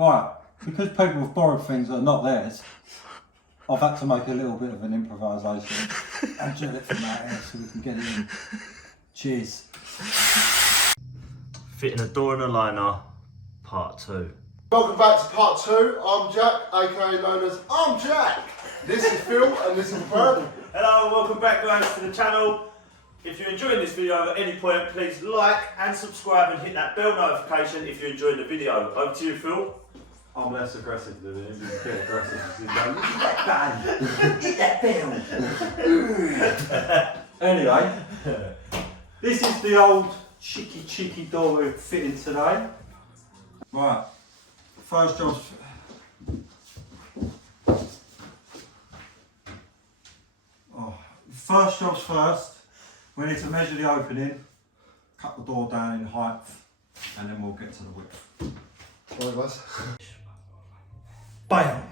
Right, because people have borrowed things that are not theirs, I've had to make a little bit of an improvisation and drill it from out here so we can get it in. Cheers. Fitting a door and a liner, part 2. Welcome back to part 2. I'm Jack, aka known as I'm Jack. This is Phil and this is Brad. Hello and welcome back guys to the channel. If you're enjoying this video at any point, please like and subscribe and hit that bell notification if you're enjoying the video. Over to you, Phil. I'm less aggressive than him. He's get aggressive. He's going, hit that bell. Anyway, this is the old cheeky door we're fitting today. Right, first job's... First job's first. We need to measure the opening, cut the door down in height, and then we'll get to the width. Sorry guys. Bam!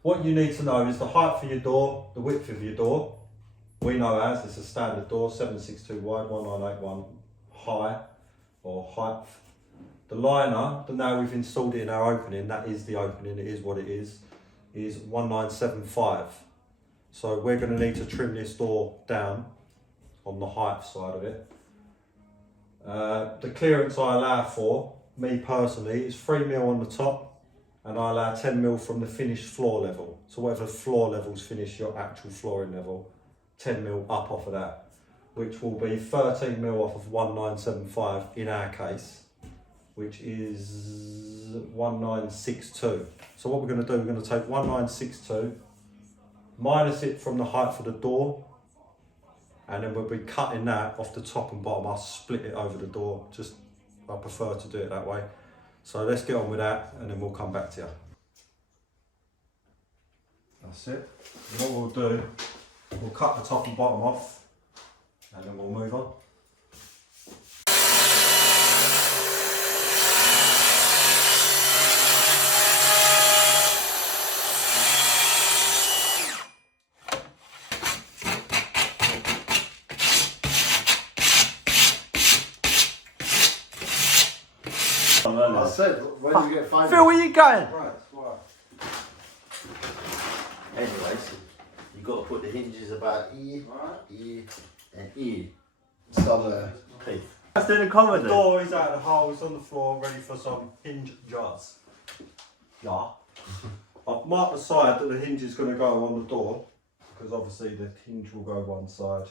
What you need to know is the height for your door, the width of your door. We know as it's a standard door, 762 wide, 1981 high or height. The liner, now we've installed it in our opening, that is the opening, it is what it is 1975. So we're going to need to trim this door down on the height side of it. The clearance I allow for, me personally, is 3mm on the top, and I allow 10mm from the finished floor level. So whatever floor levels finish your actual flooring level, 10mm up off of that, which will be 13mm off of 1975 in our case, which is 1962. So what we're going to do, we're going to take 1962, minus it from the height for the door, and then we'll be cutting that off the top and bottom. I'll split it over the door, I prefer to do it that way. So let's get on with that and then we'll come back to you. That's it. And what we'll do, we'll cut the top and bottom off and then we'll move on. I said, when do you get famous? Phil, where you going? Right. Anyways, you got to put the hinges about here, here, and here. Somewhere. Keith. That's doing a The comedy. door is out of the hole, it's on the floor, ready for some hinge jars. Yeah. I've marked the side that the hinge is going to go on the door, because obviously the hinge will go one side.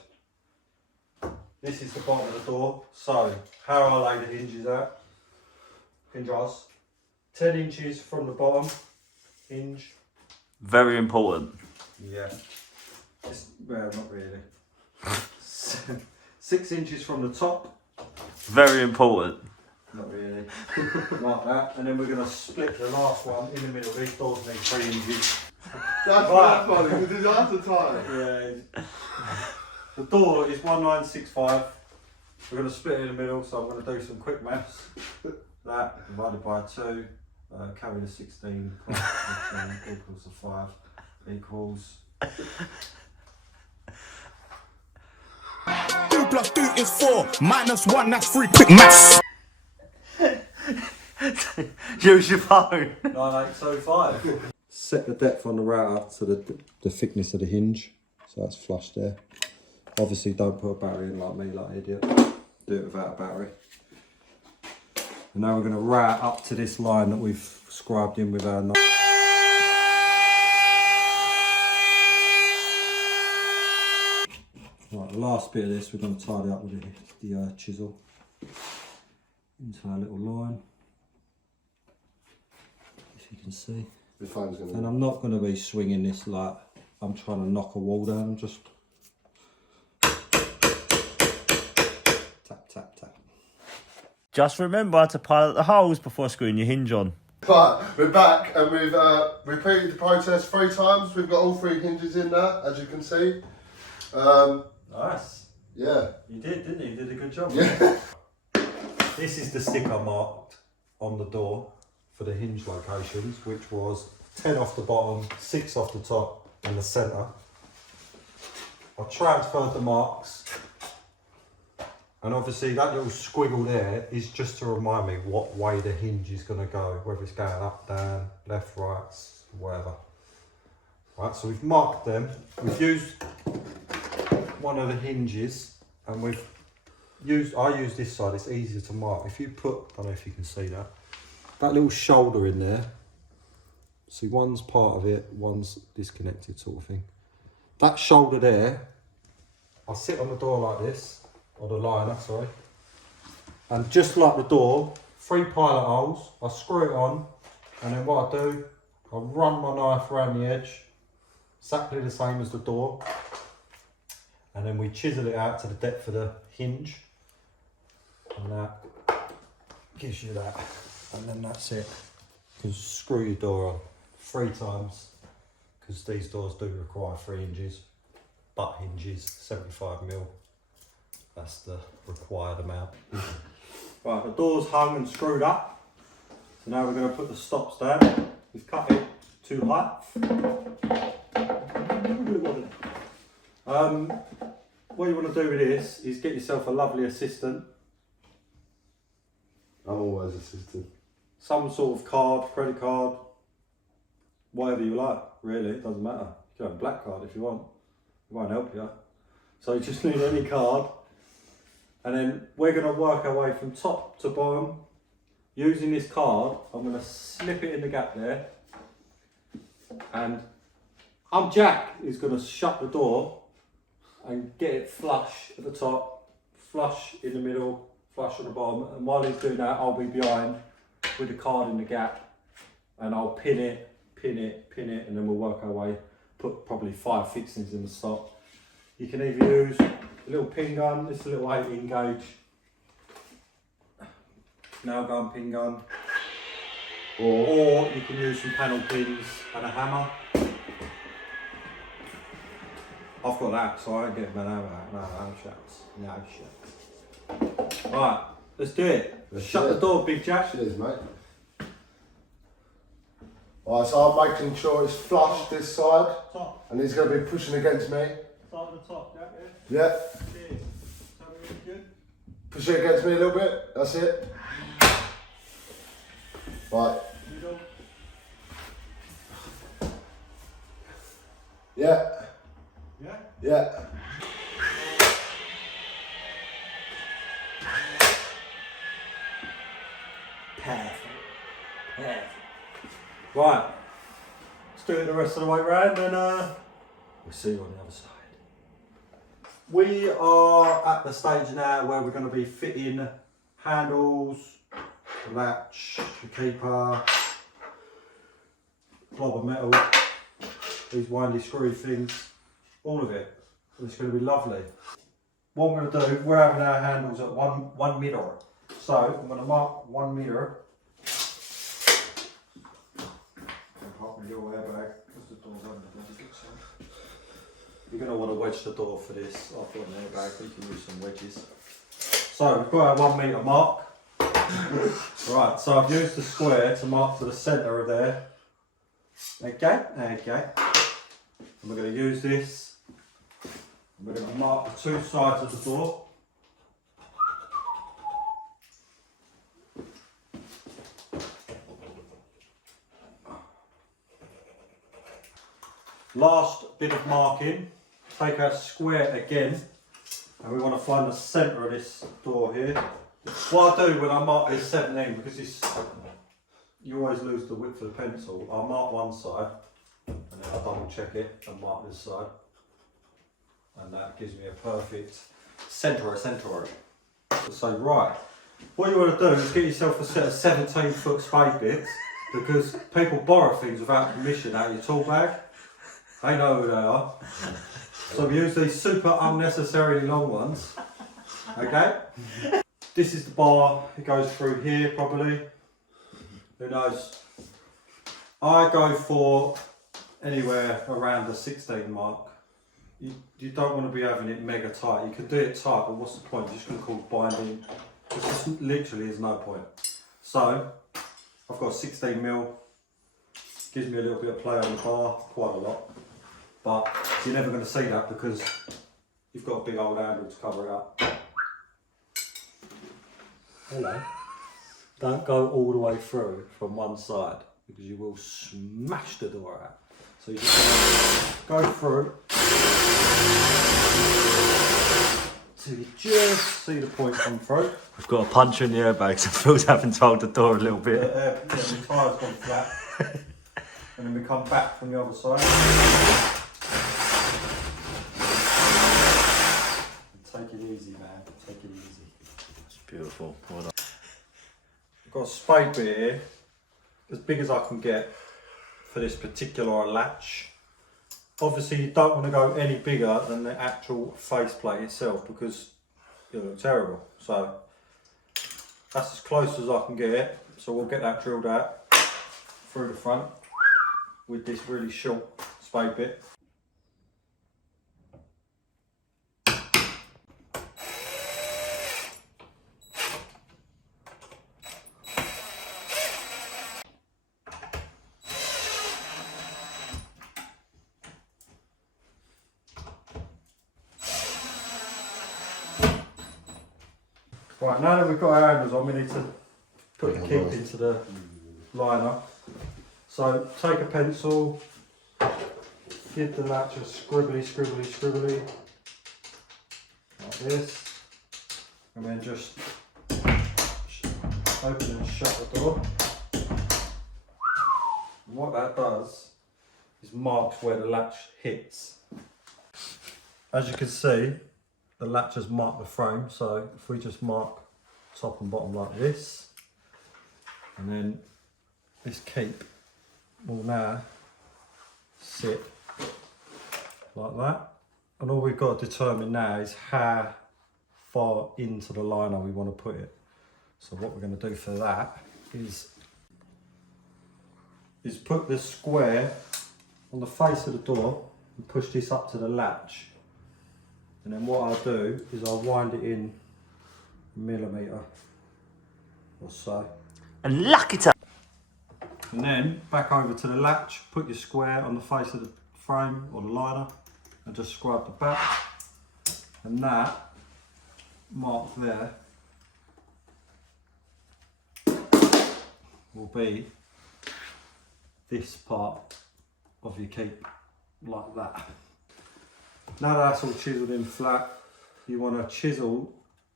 This is the bottom of the door, so how I lay the hinges out. Hinge jars. 10 inches from the bottom, hinge. Very important. Yeah. Well, not really. 6 inches from the top. Very important. Not really. Like that. And then we're going to split the last one in the middle. These doors need 3 inches. That's Right. funny, because it's after time. Yeah. The door is 1965. We're going to split it in the middle, so I'm going to do some quick maths. That divided by 2, carry the 16, plus 15 equals the 5, equals... 2 plus 2 is 4, minus 1, that's 3. Quick maths. Use your phone. 9825. Set the depth on the router to the thickness of the hinge, so that's flush there. Obviously don't put a battery in like me, like an idiot. Do it without a battery. And now we're going to route up to this line that we've scribed in with our knife. Right, the last bit of this we're going to tidy up with the chisel into our little line, if you can see. Your phone's going to... And I'm not going to be swinging this like I'm trying to knock a wall down, I'm just tap, tap, tap. Just remember to pilot the holes before screwing your hinge on. But we're back and we've repeated the process 3 times. We've got all 3 hinges in there, as you can see. Nice. Yeah. You did, didn't you? You did a good job. Yeah. This is the sticker marked on the door for the hinge locations, which was 10 off the bottom, 6 off the top, and the centre. I transferred the marks And obviously that little squiggle there is just to remind me what way the hinge is going to go, whether it's going up, down, left, right, whatever. Right, so we've marked them. We've used one of the hinges, and I use this side, it's easier to mark. If you put, I don't know if you can see that little shoulder in there, see one's part of it, one's disconnected sort of thing. That shoulder there, I sit on the door like this, or the liner, sorry. And just like the door, 3 pilot holes, I screw it on, and then what I do, I run my knife around the edge, exactly the same as the door, and then we chisel it out to the depth of the hinge, and that gives you that, and then that's it. You can screw your door on 3 times, because these doors do require 3 hinges, butt hinges, 75mm. That's the required amount. Right, the door's hung and screwed up. So now we're going to put the stops down. We've cut it to height. What you want to do with this is get yourself a lovely assistant. I'm always assistant. Some sort of card, credit card, whatever you like, really, it doesn't matter. You can have a black card if you want. It won't help you. So you just need any card. And then we're going to work our way from top to bottom. Using this card, I'm going to slip it in the gap there. And Jack is going to shut the door and get it flush at the top, flush in the middle, flush at the bottom. And while he's doing that, I'll be behind with the card in the gap. And I'll pin it, and then we'll work our way. Put probably 5 fixings in the stop. You can either use a little pin gun, this is a little 18 gauge nail gun, pin gun, or you can use some panel pins and a hammer. I've got that, so I ain't getting my hammer out. No shucks. Right, let's do it. Shut the door, Big Jack. Cheers, mate. Alright, so I'm making sure it's flush this side, Top. and he's going to be pushing against me. Start at the top, Jack, yeah? Yeah. Cheers. Sound really good? Push it against me a little bit. That's it. Right. Middle. Yeah. Yeah? Yeah. Perfect. Right. Let's do it the rest of the way round, and we'll see you on the other side. We are at the stage now where we're going to be fitting handles, the latch, the keeper, blob of metal, these windy screwy things, all of it. It's going to be lovely. What we're going to do, we're having our handles at 1 metre. So I'm going to mark 1 metre. You're going to want to wedge the door for this. I've got an airbag, we can use some wedges. So we've got our 1 metre mark. Right, so I've used the square to mark to the centre of there. Okay. And we're going to use this. We're going to mark the 2 sides of the door. Last bit of marking, take our square again, and we want to find the centre of this door here. What I do when I mark this 17, because you always lose the width of the pencil, I'll mark one side, and then I'll double check it and mark this side. And that gives me a perfect centre. So right, what you want to do is get yourself a set of 17-foot spade bits, because people borrow things without permission out of your tool bag. They know who they are. So we use these super unnecessarily long ones. Okay? This is the bar, it goes through here probably. Who knows? I go for anywhere around the 16 mark. You don't want to be having it mega tight. You can do it tight, but what's the point? You're just going to call binding. It just literally is no point. So, I've got 16mm. Gives me a little bit of play on the bar, quite a lot. But you're never going to see that because you've got a big old handle to cover it up. Hello. Don't go all the way through from one side because you will smash the door out. So you just go through so you just see the point come through. We've got a puncher in the airbag, so Phil's having to hold the door a little bit. The tyre's gone flat. And then we come back from the other side. Take it easy, man. Take it easy. It's beautiful. Well done. I've got a spade bit here, as big as I can get for this particular latch. Obviously you don't want to go any bigger than the actual faceplate itself because it'll look terrible. So that's as close as I can get it. So we'll get that drilled out through the front with this really short spade bit. Right, now that we've got our handles on, we need to put the keep into the liner. So take a pencil, give the latch a scribbly, scribbly, scribbly, like this, and then just open and shut the door. And what that does is marks where the latch hits. As you can see, the latch has marked the frame, so if we just mark top and bottom like this, and then this keep will now sit like that. And all we've got to determine now is how far into the liner we want to put it. So what we're going to do for that is put the square on the face of the door and push this up to the latch. And then what I'll do is I'll wind it in a millimetre or so. And lock it up. And then back over to the latch, put your square on the face of the frame or the liner and just scrub the back. And that mark there will be this part of your keep, like that. Now that's all chiselled in flat, you want to chisel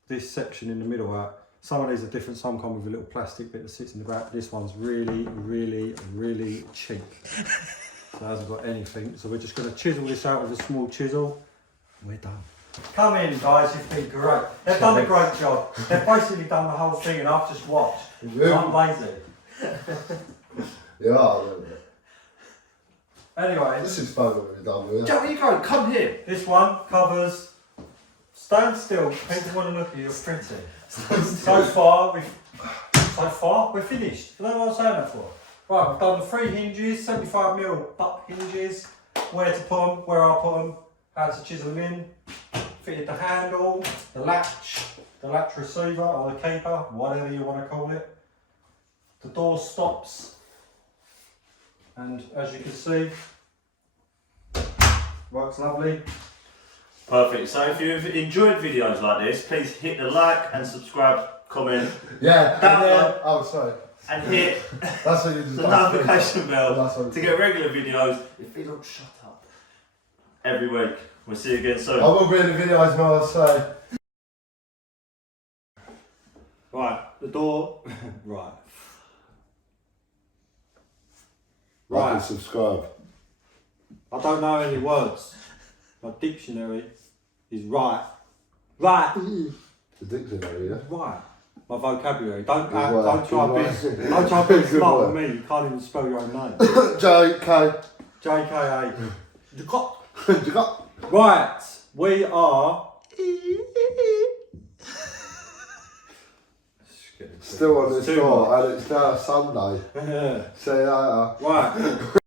this section in the middle out. Some of these are different, some come with a little plastic bit that sits in the back. This one's really, really, really cheap. So it hasn't got anything. So we're just going to chisel this out with a small chisel. We're done. Come in guys, you've been great. They've done a great job. They've basically done the whole thing and I've just watched. I'm lazy. Yeah, a little bit. Anyway, This is fun when we're done with it. Joe, where you going? Come here. this one covers. Stand still. People want to look at you. You're pretty. So far we're finished. You know what I'm saying that for? Right, we've done the 3 hinges, 75mm butt hinges. Where to put them, where I put them, how to chisel them in. Fitted the handle, the latch receiver or the keeper, whatever you want to call it. The door stops. And as you can see, works lovely. Perfect. So if you've enjoyed videos like this, please hit the like and subscribe, comment, Yeah, and then, download, oh sorry. and hit That's what you just the done. notification bell That's what to get regular videos. If you don't shut up every week. We'll see you again soon. I will be in the video as well, so. Right, the door, right. Like and subscribe. I don't know any words. My dictionary is right. Right. The dictionary, yeah? Right. My vocabulary. Don't Good work, try good being work. smart Good work. with me. You can't even spell your own name. J.K. JKA. You got. You got. Right. We are. Still on this Too door, much. and it's now Sunday. See you later. Right.